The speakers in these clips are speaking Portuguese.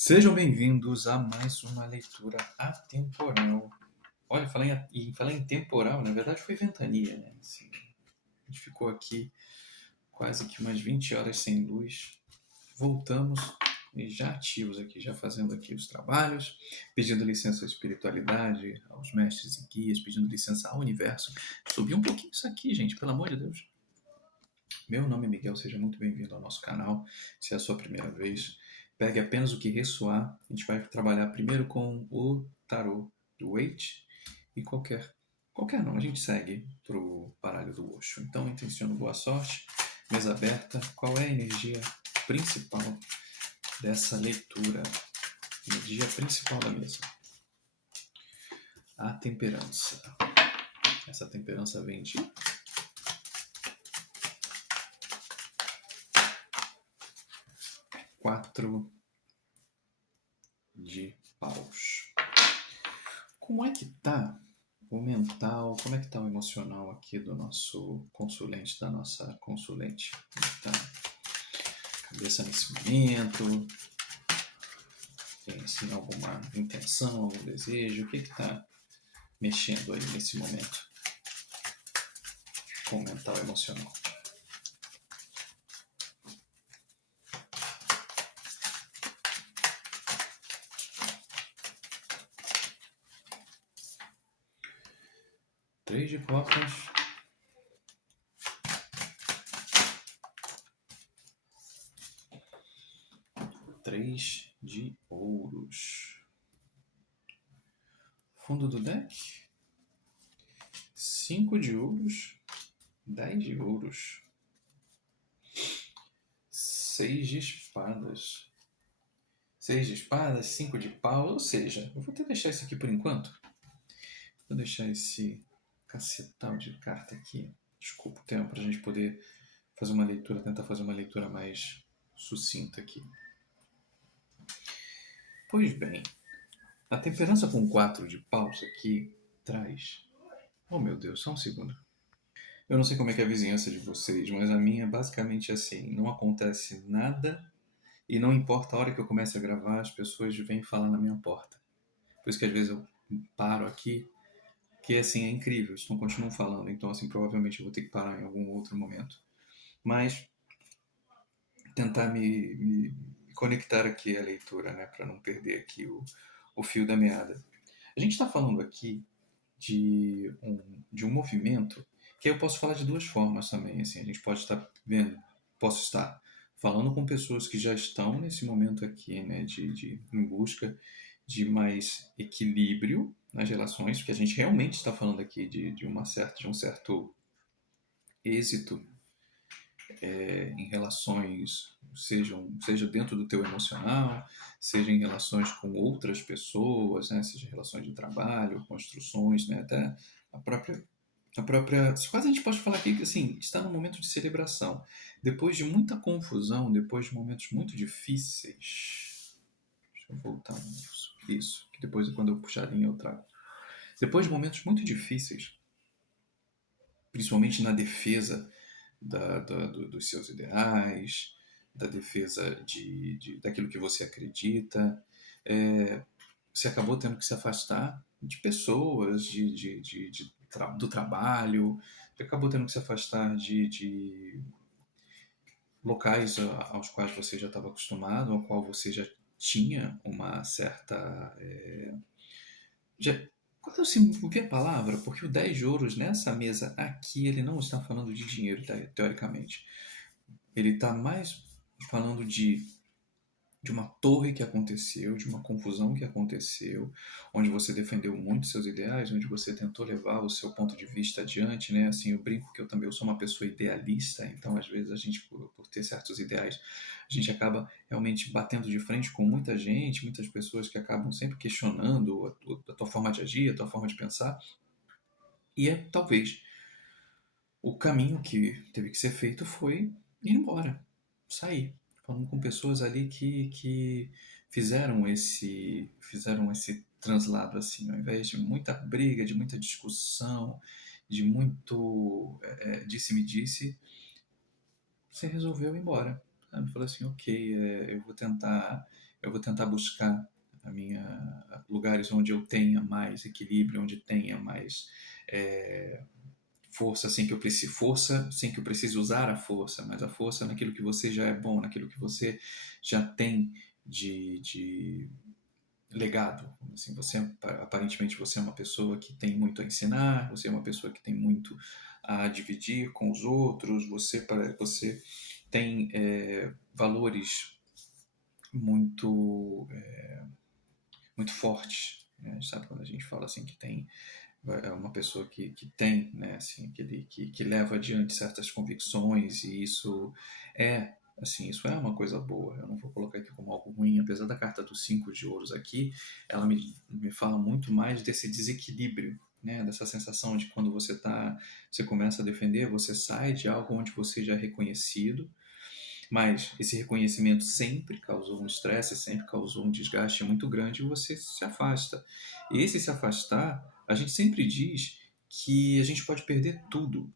Sejam bem-vindos a mais uma leitura atemporal. Olha, falar em temporal, na verdade foi ventania, né? Assim, a gente ficou aqui quase que umas 20 horas sem luz. Voltamos e já ativos aqui, já fazendo aqui os trabalhos, pedindo licença à espiritualidade, aos mestres e guias, pedindo licença ao universo. Subir um pouquinho isso aqui, gente, pelo amor de Deus. Meu nome é Miguel, seja muito bem-vindo ao nosso canal. Se é a sua primeira vez, pegue apenas o que ressoar. A gente vai trabalhar primeiro com o tarô do Waite e qualquer não, a gente segue para o baralho do Osho. Então, intenciono boa sorte, mesa aberta. Qual é a energia principal dessa leitura? Energia principal da mesa. A temperança. Essa temperança vem de 4 de paus. Como é que tá o mental, como é que tá o emocional aqui do nosso consulente, da nossa consulente? Como é que tá a cabeça nesse momento? Tem assim alguma intenção, algum desejo? O que que tá mexendo aí nesse momento com o mental e emocional? Três de copas. Três de ouros. Fundo do deck. 5 de ouros. 10 de ouros. 6 de espadas. 6 de espadas, 5 de pau, ou seja, eu vou até deixar isso aqui por enquanto. Vou deixar esse cacetal de carta aqui. Desculpa o tempo, para a gente poder fazer uma leitura, tentar fazer uma leitura mais sucinta aqui. Pois bem, a temperança com 4 de paus aqui traz... Oh meu Deus, só um segundo. Eu não sei como é que é a vizinhança de vocês, mas a minha é basicamente assim, não acontece nada e não importa a hora que eu comece a gravar, as pessoas vêm falar na minha porta. Por isso que às vezes eu paro aqui, que assim, é incrível, eles continuam falando, então assim, provavelmente eu vou ter que parar em algum outro momento. Mas tentar me conectar aqui à leitura, né, para não perder aqui o fio da meada. A gente está falando aqui de um movimento que eu posso falar de duas formas também. Assim, a gente pode estar vendo, posso estar falando com pessoas que já estão nesse momento aqui, né, em busca de mais equilíbrio nas relações, porque a gente realmente está falando aqui de um certo êxito em relações, seja dentro do teu emocional, seja em relações com outras pessoas, né? Seja em relações de trabalho, construções, né? Até a própria, quase a gente pode falar aqui que assim, está num momento de celebração. Depois de muita confusão, depois de momentos muito difíceis, deixa eu voltar nisso, isso, que depois quando eu puxar a linha eu trago. Depois de momentos muito difíceis, principalmente na defesa dos seus ideais, da defesa daquilo que você acredita. Você acabou tendo que se afastar de pessoas, do trabalho, você acabou tendo que se afastar de locais aos quais você já estava acostumado, ao qual você já tinha uma certa. Já, qual é o que é a palavra? Porque o 10 de ouros nessa mesa aqui, ele não está falando de dinheiro, teoricamente. Ele está mais falando de uma torre que aconteceu, de uma confusão que aconteceu, onde você defendeu muito seus ideais, onde você tentou levar o seu ponto de vista adiante, né? Assim, eu brinco que eu sou uma pessoa idealista, então às vezes a gente, por ter certos ideais, a gente acaba realmente batendo de frente com muita gente, muitas pessoas que acabam sempre questionando a tua forma de agir, a tua forma de pensar, e talvez o caminho que teve que ser feito foi ir embora, sair. Falando com pessoas ali que fizeram esse translado assim, ao invés de muita briga, de muita discussão, de muito disse-me-disse, você resolveu ir embora. Sabe? Falou assim, ok, eu vou tentar eu vou tentar buscar lugares onde eu tenha mais equilíbrio, onde tenha mais força sem que eu precise usar a força, mas a força naquilo que você já é bom, naquilo que você já tem de legado. Assim, aparentemente você é uma pessoa que tem muito a ensinar, você é uma pessoa que tem muito a dividir com os outros, você tem valores muito muito fortes, né? Sabe quando a gente fala assim que tem uma pessoa que tem, né, assim, que leva adiante certas convicções, e isso é uma coisa boa. Eu não vou colocar aqui como algo ruim, apesar da carta dos 5 de ouros aqui, ela me fala muito mais desse desequilíbrio, né, dessa sensação de quando você começa a defender, você sai de algo onde você já é reconhecido, mas esse reconhecimento sempre causou um estresse, sempre causou um desgaste muito grande, e você se afasta. E esse se afastar, a gente sempre diz que a gente pode perder tudo.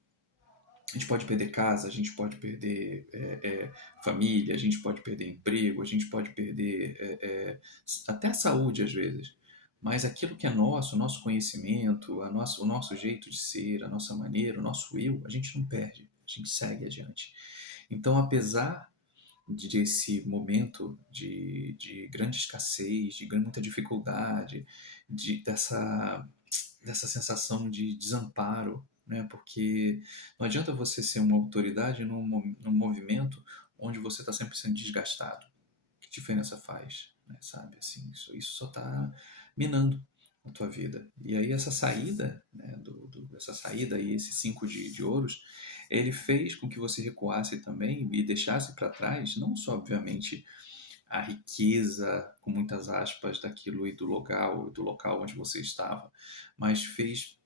A gente pode perder casa, a gente pode perder família, a gente pode perder emprego, a gente pode perder até a saúde às vezes. Mas aquilo que é nosso, o nosso conhecimento, o nosso jeito de ser, a nossa maneira, o nosso eu, a gente não perde, a gente segue adiante. Então, apesar desse momento de grande escassez, de muita dificuldade, dessa sensação de desamparo, né? Porque não adianta você ser uma autoridade num movimento onde você está sempre sendo desgastado. Que diferença faz, né? Sabe? Assim, isso só está minando a tua vida. E aí essa saída, né, essa saída e esse 5 de ouros, ele fez com que você recuasse também e deixasse para trás, não só, obviamente, a riqueza, com muitas aspas, daquilo e do local onde você estava, mas fez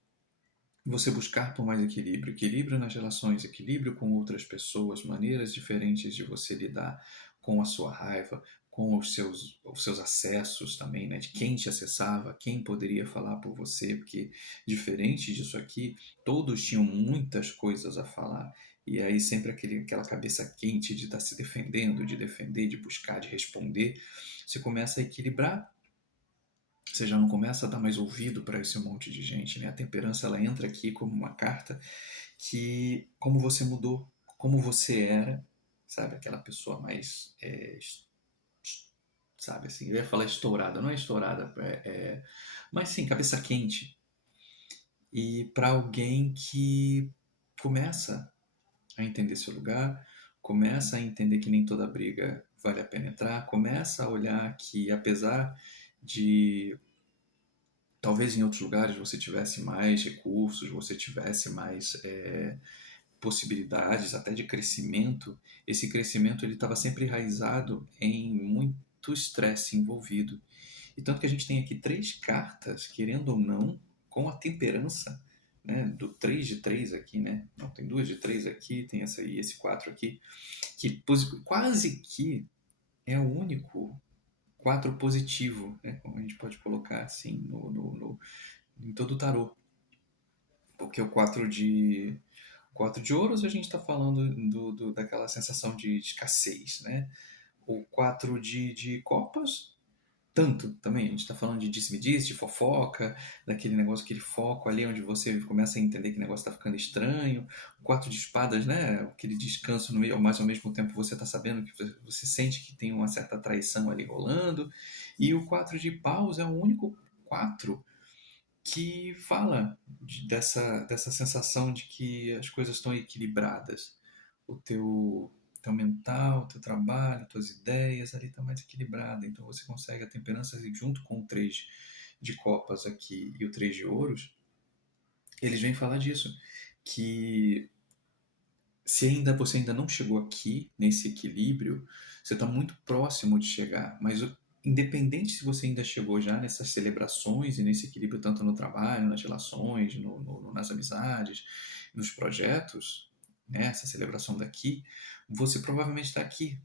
você buscar por mais equilíbrio, equilíbrio nas relações, equilíbrio com outras pessoas, maneiras diferentes de você lidar com a sua raiva, com os seus acessos também, né? De quem te acessava, quem poderia falar por você, porque diferente disso aqui, todos tinham muitas coisas a falar. E aí sempre aquela cabeça quente de estar se defendendo, de defender, de buscar, de responder, você começa a equilibrar. Você já não começa a dar mais ouvido para esse monte de gente, né? A temperança, ela entra aqui como uma carta que, como você mudou, como você era, sabe? Aquela pessoa mais, sabe assim, eu ia falar estourada, não é estourada, mas sim, cabeça quente. E para alguém que começa a entender seu lugar, começa a entender que nem toda briga vale a pena entrar, começa a olhar que apesar de talvez em outros lugares você tivesse mais recursos, você tivesse mais possibilidades até de crescimento, esse crescimento ele estava sempre enraizado em muito estresse envolvido. E tanto que a gente tem aqui 3 cartas, querendo ou não, com a temperança, né, do 3 de 3 aqui, né? Não, tem 2 de 3 aqui, tem essa aí, esse 4 aqui, que quase que é o único 4 positivo, né? Como a gente pode colocar assim em todo o tarô. Porque o 4 de ouros a gente está falando daquela sensação de escassez, né? O 4 de copas, tanto também. A gente está falando de disse-me-disse, de fofoca, daquele negócio, aquele foco ali onde você começa a entender que o negócio está ficando estranho. O 4 de espadas, né? Aquele descanso no meio, mas ao mesmo tempo você está sabendo que você sente que tem uma certa traição ali rolando. E o 4 de paus é o único 4 que fala dessa sensação de que as coisas estão equilibradas. O teu mental, o teu trabalho, tuas ideias ali está mais equilibrada. Então você consegue a temperança junto com o 3 de copas aqui e o 3 de ouros, eles vêm falar disso, que se você ainda não chegou aqui nesse equilíbrio, você está muito próximo de chegar, mas independente se você ainda chegou já nessas celebrações e nesse equilíbrio tanto no trabalho, nas relações, nas amizades, nos projetos, né, essa celebração daqui, você provavelmente está aqui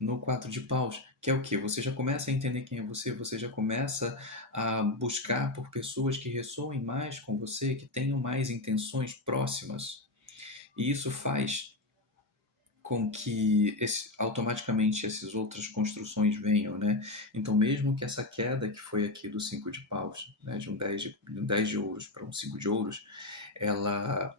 no 4 de paus, que é o que? Você já começa a entender quem é você já começa a buscar por pessoas que ressoem mais com você, que tenham mais intenções próximas, e isso faz com que automaticamente essas outras construções venham, né? Então, mesmo que essa queda que foi aqui do 5 de paus, né, de um 10 de ouros para um 5 de ouros, ela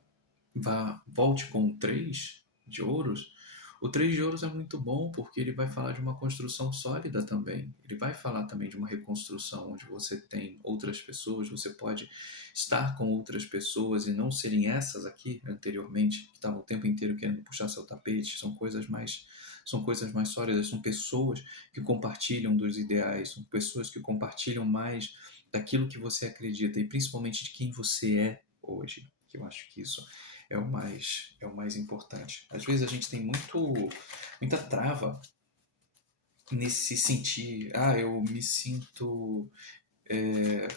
volte com o 3 de ouros, o 3 de ouros é muito bom porque ele vai falar de uma construção sólida também. Ele vai falar também de uma reconstrução onde você tem outras pessoas, você pode estar com outras pessoas e não serem essas aqui anteriormente, que estavam o tempo inteiro querendo puxar seu tapete. São coisas mais sólidas, são pessoas que compartilham dos ideais, são pessoas que compartilham mais daquilo que você acredita e principalmente de quem você é hoje. Que eu acho que isso é o mais importante. Às vezes a gente tem muita trava nesse sentir, eu me sinto é,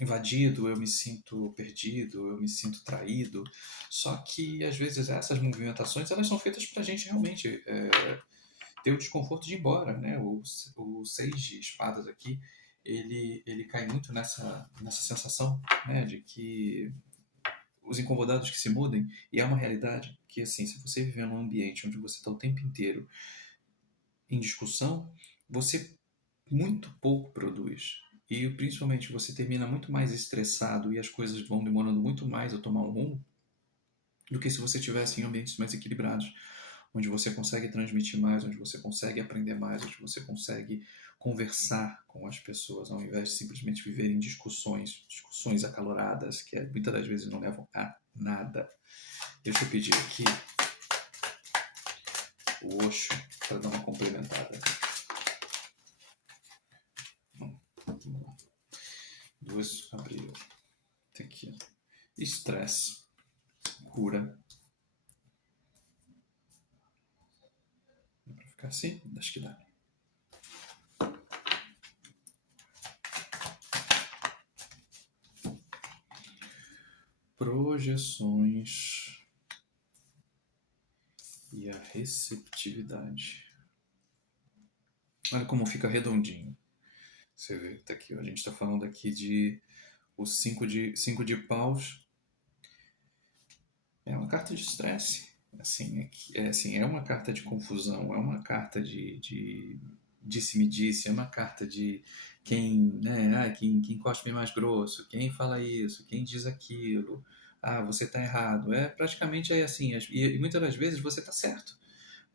invadido, eu me sinto perdido, eu me sinto traído. Só que às vezes essas movimentações elas são feitas para a gente realmente ter o desconforto de ir embora, né? O 6 de espadas aqui, ele cai muito nessa sensação, né, de que os incomodados que se mudem, e é uma realidade que, assim, se você viver num ambiente onde você está o tempo inteiro em discussão, você muito pouco produz. E principalmente você termina muito mais estressado e as coisas vão demorando muito mais a tomar um rumo do que se você estivesse em ambientes mais equilibrados, onde você consegue transmitir mais, onde você consegue aprender mais, onde você consegue conversar com as pessoas, ao invés de simplesmente viver em discussões acaloradas, que muitas das vezes não levam a nada. Deixa eu pedir aqui o Osho para dar uma complementada. Vamos lá. Duas abriu. Tem aqui. Estresse. Cura. Dá para ficar assim? Acho que dá. Projeções e a receptividade. Olha como fica redondinho. Você vê, tá aqui, a gente está falando aqui de o 5 de paus. É uma carta de estresse. Assim, é uma carta de confusão, é uma carta de disse-me-disse, é uma carta de quem, né, quem cospe mais grosso, quem fala isso, quem diz aquilo, você está errado. É praticamente assim, e muitas das vezes você está certo.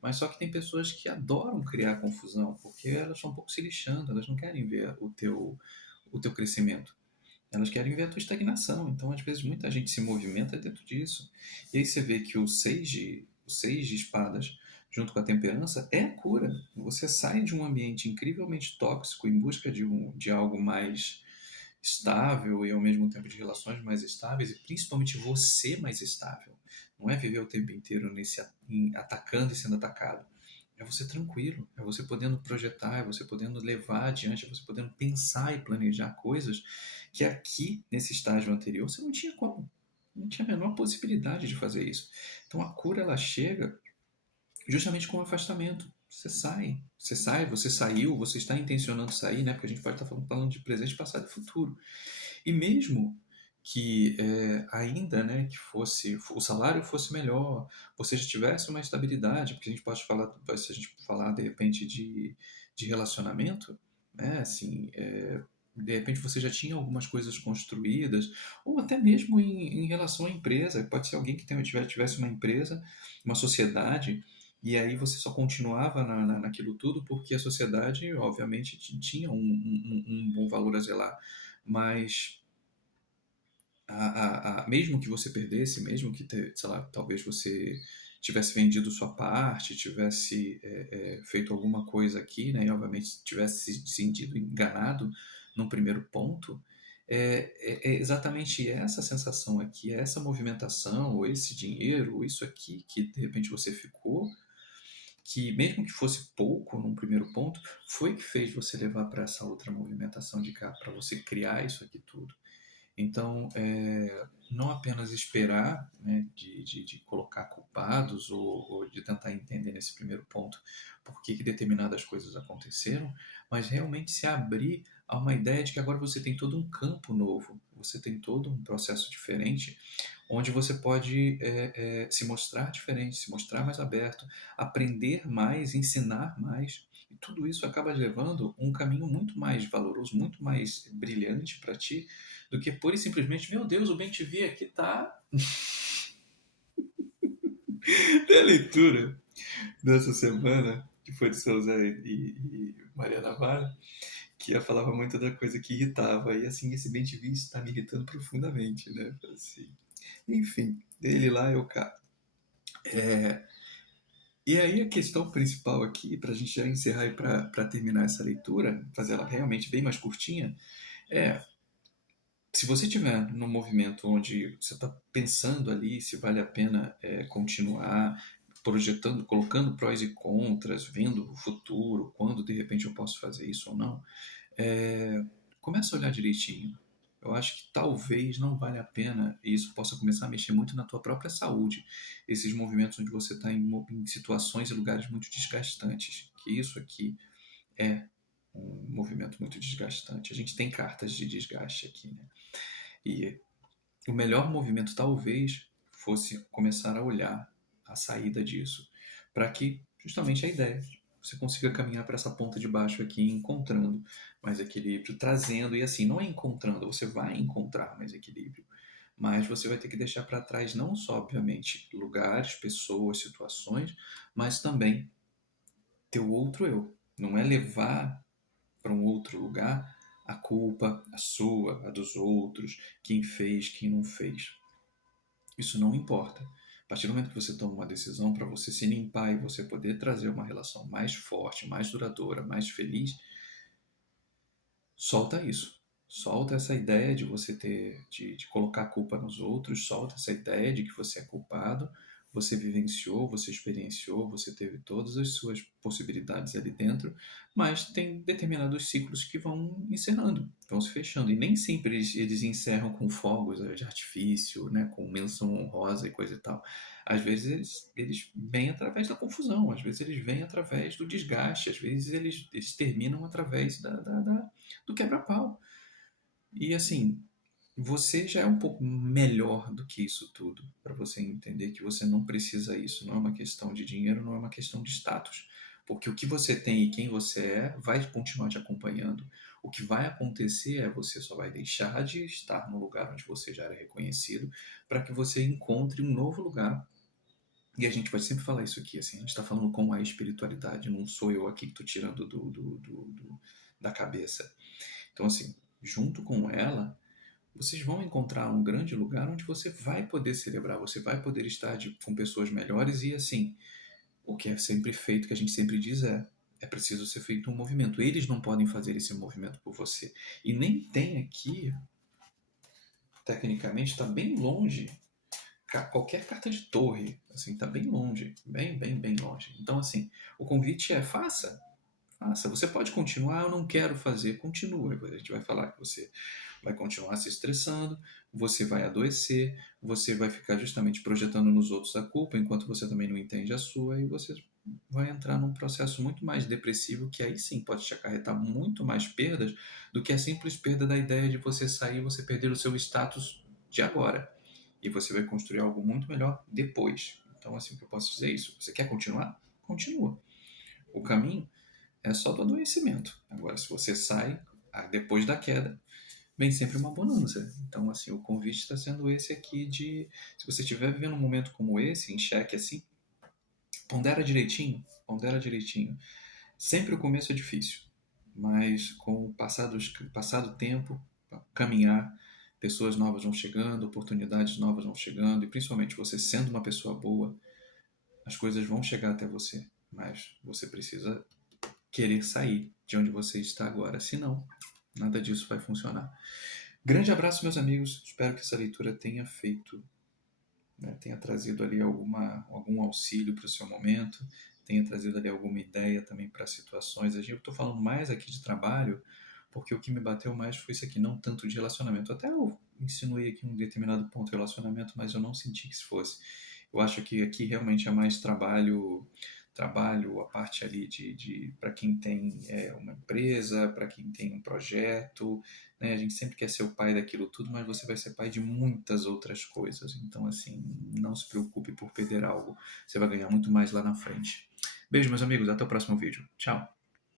Mas só que tem pessoas que adoram criar confusão, porque elas estão um pouco se lixando, elas não querem ver o teu crescimento. Elas querem ver a tua estagnação. Então, às vezes, muita gente se movimenta dentro disso. E aí você vê que o 6 de espadas, junto com a temperança, é a cura. Você sai de um ambiente incrivelmente tóxico em busca de algo mais estável e, ao mesmo tempo, de relações mais estáveis e, principalmente, você mais estável. Não é viver o tempo inteiro atacando e sendo atacado. É você tranquilo, é você podendo projetar, é você podendo levar adiante, é você podendo pensar e planejar coisas que aqui, nesse estágio anterior, você não tinha como. Não tinha a menor possibilidade de fazer isso. Então a cura ela chega justamente com o afastamento. Você sai, você saiu, você está intencionando sair, né? Porque a gente pode estar falando de presente, passado e futuro. E mesmo que ainda, né, que o salário fosse melhor, você já tivesse uma estabilidade, porque a gente pode falar, se a gente falar de repente de relacionamento, né, assim, de repente você já tinha algumas coisas construídas, ou até mesmo em relação à empresa, pode ser alguém que tivesse uma empresa, uma sociedade, e aí você só continuava naquilo tudo porque a sociedade, obviamente, tinha um bom valor a zelar, mas mesmo que você perdesse, mesmo que, sei lá, talvez você tivesse vendido sua parte, tivesse feito alguma coisa aqui, né, e obviamente tivesse se sentido enganado num primeiro ponto, é exatamente essa sensação aqui, é essa movimentação, ou esse dinheiro, ou isso aqui que de repente você ficou, que mesmo que fosse pouco num primeiro ponto, foi que fez você levar para essa outra movimentação de cá, para você criar isso aqui tudo. Então, não apenas esperar, né, de colocar culpados ou de tentar entender nesse primeiro ponto por que determinadas coisas aconteceram, mas realmente se abrir há uma ideia de que agora você tem todo um campo novo, você tem todo um processo diferente, onde você pode se mostrar diferente, se mostrar mais aberto, aprender mais, ensinar mais. E tudo isso acaba levando um caminho muito mais valoroso, muito mais brilhante para ti, do que pura e simplesmente, meu Deus, o Bem-te-vi aqui tá. Tem a leitura dessa semana, que foi de São José e Maria Navarra, que ela falava muito da coisa que irritava. E assim, esse Bem-te-vi está me irritando profundamente, né? Assim, enfim, dele lá é o cara. E aí a questão principal aqui, para a gente já encerrar e para terminar essa leitura, fazer ela realmente bem mais curtinha, é se você tiver num movimento onde você está pensando ali se vale a pena continuar projetando, colocando prós e contras, vendo o futuro, quando de repente eu posso fazer isso ou não, é, começa a olhar direitinho. Eu acho que talvez não valha a pena e isso possa começar a mexer muito na tua própria saúde. Esses movimentos onde você está em situações e lugares muito desgastantes. Que isso aqui é um movimento muito desgastante. A gente tem cartas de desgaste aqui, né? E o melhor movimento talvez fosse começar a olhar a saída disso, para que justamente a ideia você consiga caminhar para essa ponta de baixo aqui, encontrando mais equilíbrio, trazendo, e assim, não é encontrando, você vai encontrar mais equilíbrio, mas você vai ter que deixar para trás não só, obviamente, lugares, pessoas, situações, mas também teu outro eu. Não é levar para um outro lugar a culpa, a sua, a dos outros, quem fez, quem não fez. Isso não importa. A partir do momento que você toma uma decisão para você se limpar e você poder trazer uma relação mais forte, mais duradoura, mais feliz, solta isso. Solta essa ideia de você de colocar a culpa nos outros, solta essa ideia de que você é culpado, você vivenciou, você experienciou, você teve todas as suas possibilidades ali dentro, mas tem determinados ciclos que vão encerrando, vão se fechando. E nem sempre eles encerram com fogos de artifício, né, com menção honrosa e coisa e tal. Às vezes eles vêm através da confusão, às vezes eles vêm através do desgaste, às vezes eles terminam através do quebra-pau. E assim, você já é um pouco melhor do que isso tudo, para você entender que você não precisa isso. Não é uma questão de dinheiro, não é uma questão de status. Porque o que você tem e quem você é vai continuar te acompanhando. O que vai acontecer é você só vai deixar de estar no lugar onde você já era reconhecido para que você encontre um novo lugar. E a gente pode sempre falar isso aqui, assim, a gente está falando com a espiritualidade, não sou eu aqui que estou tirando da cabeça. Então, assim, junto com ela, vocês vão encontrar um grande lugar onde você vai poder celebrar, você vai poder estar com pessoas melhores e, assim, o que é sempre feito, que a gente sempre diz é preciso ser feito um movimento. Eles não podem fazer esse movimento por você. E nem tem aqui, tecnicamente, está bem longe qualquer carta de torre, assim, está bem longe, bem longe. Então, assim, o convite é faça, faça. Você pode continuar, eu não quero fazer, continua. A gente vai falar que você vai continuar se estressando, você vai adoecer, você vai ficar justamente projetando nos outros a culpa, enquanto você também não entende a sua, e você vai entrar num processo muito mais depressivo, que aí sim pode te acarretar muito mais perdas do que a simples perda da ideia de você sair e você perder o seu status de agora. E você vai construir algo muito melhor depois. Então, assim, o que eu posso dizer é isso. Você quer continuar? Continua. O caminho é só do adoecimento. Agora, se você sai depois da queda, vem sempre uma bonança. Então, assim, o convite está sendo esse aqui de, se você estiver vivendo um momento como esse, em xeque assim, pondera direitinho, pondera direitinho. Sempre o começo é difícil, mas com o passado tempo, caminhar, pessoas novas vão chegando, oportunidades novas vão chegando, e principalmente você sendo uma pessoa boa, as coisas vão chegar até você, mas você precisa querer sair de onde você está agora, senão nada disso vai funcionar. Grande abraço, meus amigos. Espero que essa leitura tenha feito, né, tenha trazido ali algum auxílio para o seu momento, tenha trazido ali alguma ideia também para situações. Eu estou falando mais aqui de trabalho, porque o que me bateu mais foi isso aqui, não tanto de relacionamento. Até eu insinuei aqui um determinado ponto de relacionamento, mas eu não senti que se fosse. Eu acho que aqui realmente é mais trabalho trabalho, a parte ali para quem tem uma empresa, para quem tem um projeto, né? A gente sempre quer ser o pai daquilo tudo, mas você vai ser pai de muitas outras coisas. Então, assim, não se preocupe por perder algo. Você vai ganhar muito mais lá na frente. Beijo, meus amigos. Até o próximo vídeo. Tchau.